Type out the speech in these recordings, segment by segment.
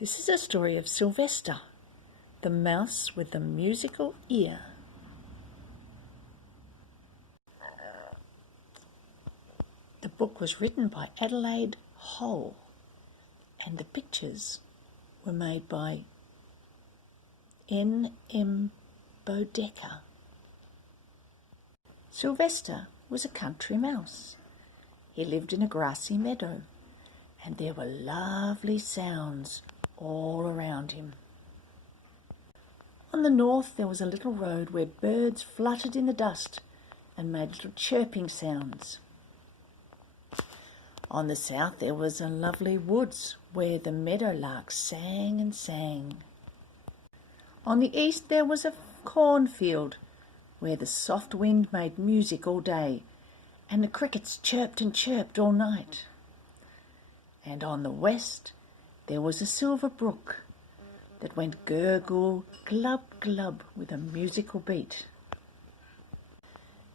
This is a story of Sylvester, the mouse with the musical ear. The book was written by Adelaide Hole, and the pictures were made by N.M. Bodecker. Sylvester was a country mouse. He lived in a grassy meadow, and there were lovely sounds all around him. On the north there was a little road where birds fluttered in the dust and made little chirping sounds. On the south there was a lovely woods where the meadowlarks sang and sang. On the east there was a cornfield where the soft wind made music all day and the crickets chirped and chirped all night. And on the west there was a silver brook that went gurgle, glub, glub with a musical beat.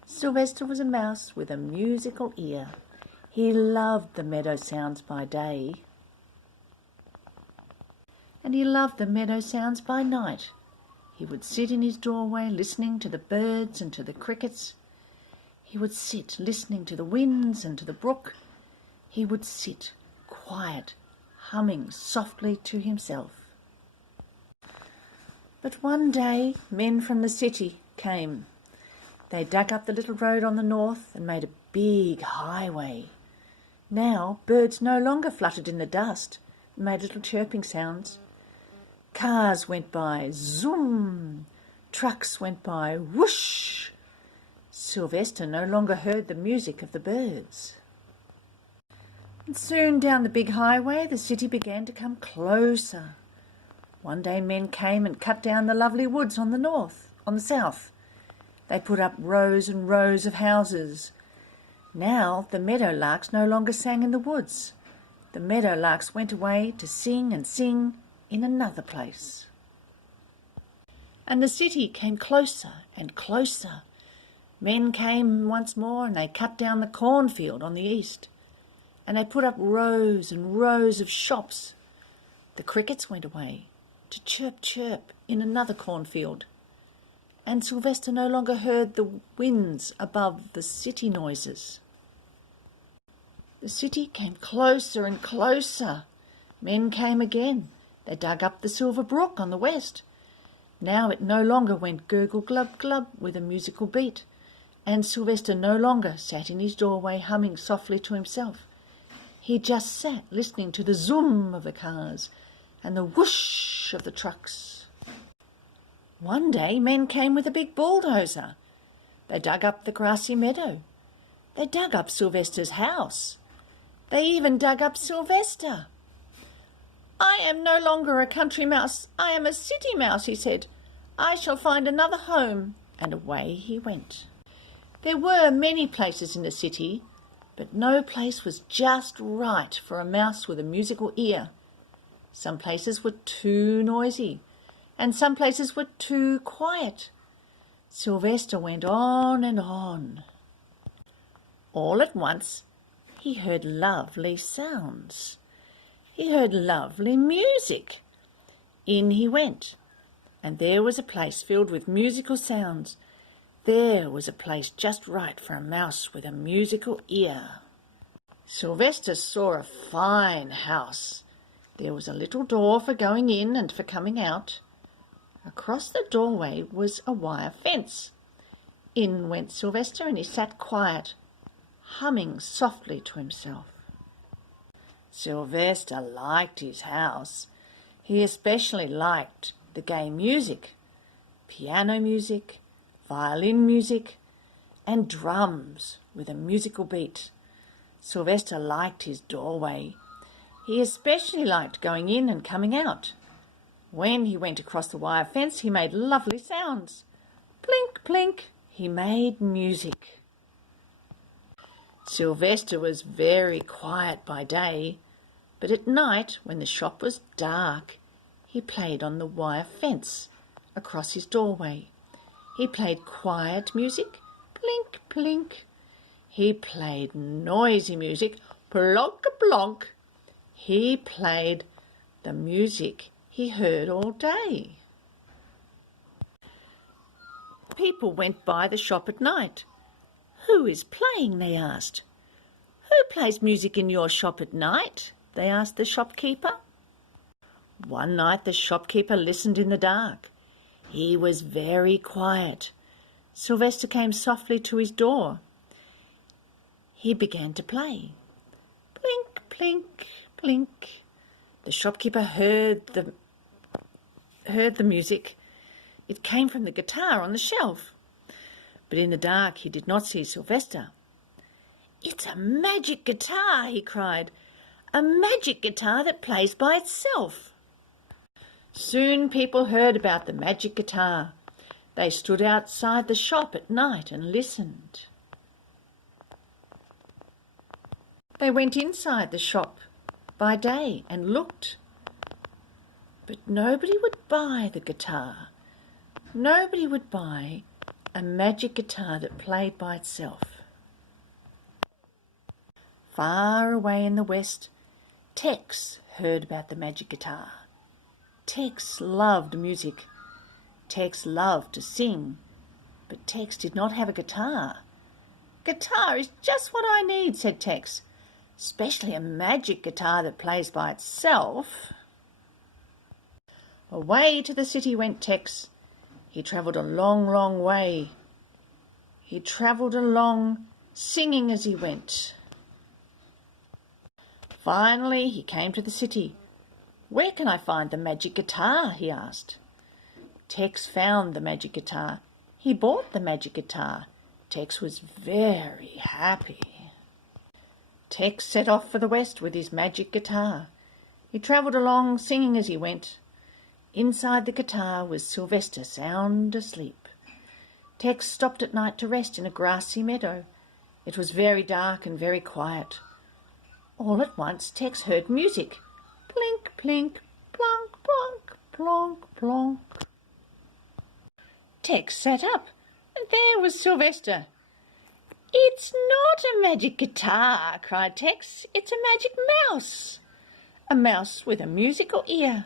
Sylvester was a mouse with a musical ear. He loved the meadow sounds by day, and he loved the meadow sounds by night. He would sit in his doorway listening to the birds and to the crickets. He would sit listening to the winds and to the brook. He would sit quiet, humming softly to himself. But one day men from the city came. They dug up the little road on the north and made a big highway. Now birds no longer fluttered in the dust and made little chirping sounds. Cars went by, zoom. Trucks went by, whoosh. Sylvester no longer heard the music of the birds. And soon down the big highway the city began to come closer. One day men came and cut down the lovely woods on the south. They put up rows and rows of houses. Now the meadowlarks no longer sang in the woods. The meadowlarks went away to sing and sing in another place. And the city came closer and closer. Men came once more and they cut down the cornfield on the east. And they put up rows and rows of shops. The crickets went away to chirp, chirp in another cornfield. And Sylvester no longer heard the winds above the city noises. The city came closer and closer. Men came again. They dug up the silver brook on the west. Now it no longer went gurgle, glub, glub with a musical beat. And Sylvester no longer sat in his doorway humming softly to himself. He just sat listening to the zoom of the cars and the whoosh of the trucks. One day men came with a big bulldozer. They dug up the grassy meadow. They dug up Sylvester's house. They even dug up Sylvester. "I am no longer a country mouse. I am a city mouse," he said. "I shall find another home." And away he went. There were many places in the city, but no place was just right for a mouse with a musical ear. Some places were too noisy, and some places were too quiet. Sylvester went on and on. All at once he heard lovely sounds. He heard lovely music. In he went, and there was a place filled with musical sounds. There was a place just right for a mouse with a musical ear. Sylvester saw a fine house. There was a little door for going in and for coming out. Across the doorway was a wire fence. In went Sylvester and he sat quiet, humming softly to himself. Sylvester liked his house. He especially liked the gay music, piano music, violin music, and drums with a musical beat. Sylvester liked his doorway. He especially liked going in and coming out. When he went across the wire fence, he made lovely sounds. Plink, plink, he made music. Sylvester was very quiet by day, but at night, when the shop was dark, he played on the wire fence across his doorway. He played quiet music, plink, plink. He played noisy music, plonk, plonk. He played the music he heard all day. People went by the shop at night. "Who is playing?" they asked. "Who plays music in your shop at night?" they asked the shopkeeper. One night the shopkeeper listened in the dark. He was very quiet. Sylvester came softly to his door. He began to play. Plink, plink, plink. The shopkeeper heard the music. It came from the guitar on the shelf. But in the dark he did not see Sylvester. "It's a magic guitar," he cried. "A magic guitar that plays by itself." Soon people heard about the magic guitar. They stood outside the shop at night and listened. They went inside the shop by day and looked. But nobody would buy the guitar. Nobody would buy a magic guitar that played by itself. Far away in the west, Tex heard about the magic guitar. Tex loved music. Tex loved to sing, but Tex did not have a guitar. "Guitar is just what I need," said Tex, "especially a magic guitar that plays by itself." Away to the city went Tex. He travelled a long, long way. He travelled along, singing as he went. Finally he came to the city. "Where can I find the magic guitar?" he asked. Tex found the magic guitar. He bought the magic guitar. Tex was very happy. Tex set off for the west with his magic guitar. He travelled along, singing as he went. Inside the guitar was Sylvester, sound asleep. Tex stopped at night to rest in a grassy meadow. It was very dark and very quiet. All at once Tex heard music. Plink, plink, plonk, plonk, plonk, plonk. Tex sat up, and there was Sylvester. "It's not a magic guitar," cried Tex. "It's a magic mouse. A mouse with a musical ear."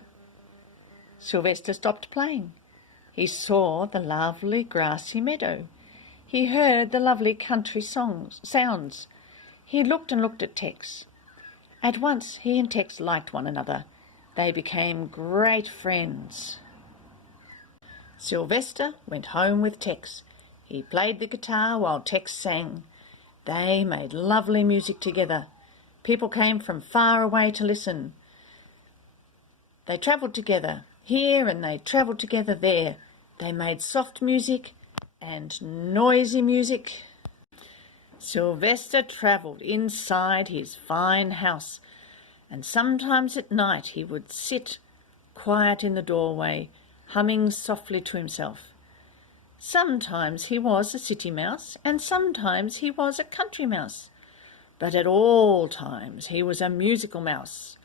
Sylvester stopped playing. He saw the lovely grassy meadow. He heard the lovely country sounds. He looked and looked at Tex. At once he and Tex liked one another. They became great friends. Sylvester went home with Tex. He played the guitar while Tex sang. They made lovely music together. People came from far away to listen. They travelled together here and they travelled together there. They made soft music and noisy music. Sylvester travelled inside his fine house, and sometimes at night he would sit quiet in the doorway, humming softly to himself. Sometimes he was a city mouse, and sometimes he was a country mouse, but at all times he was a musical mouse,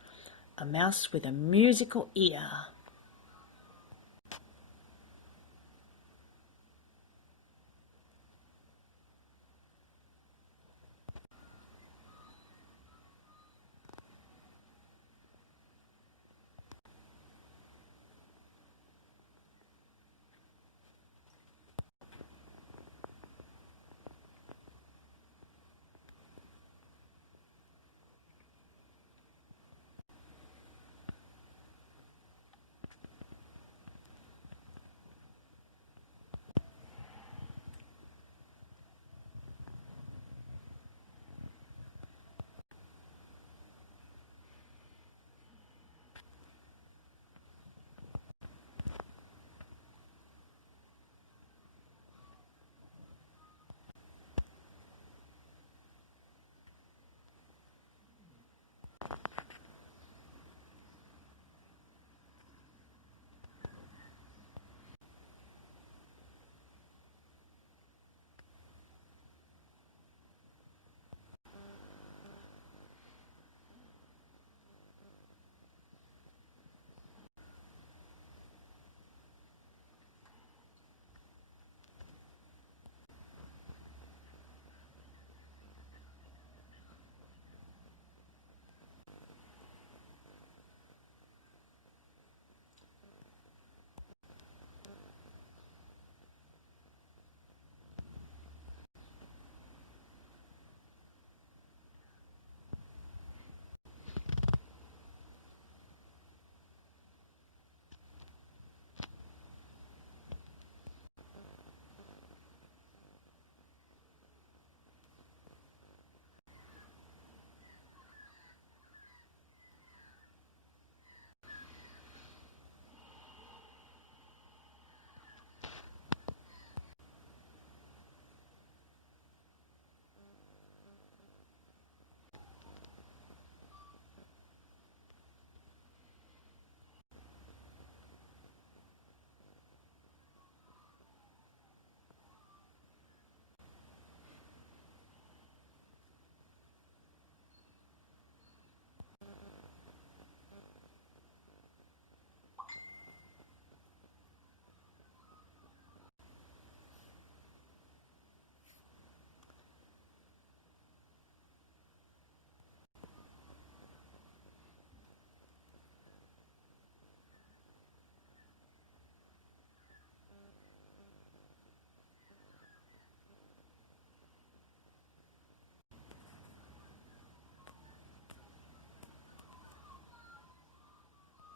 a mouse with a musical ear.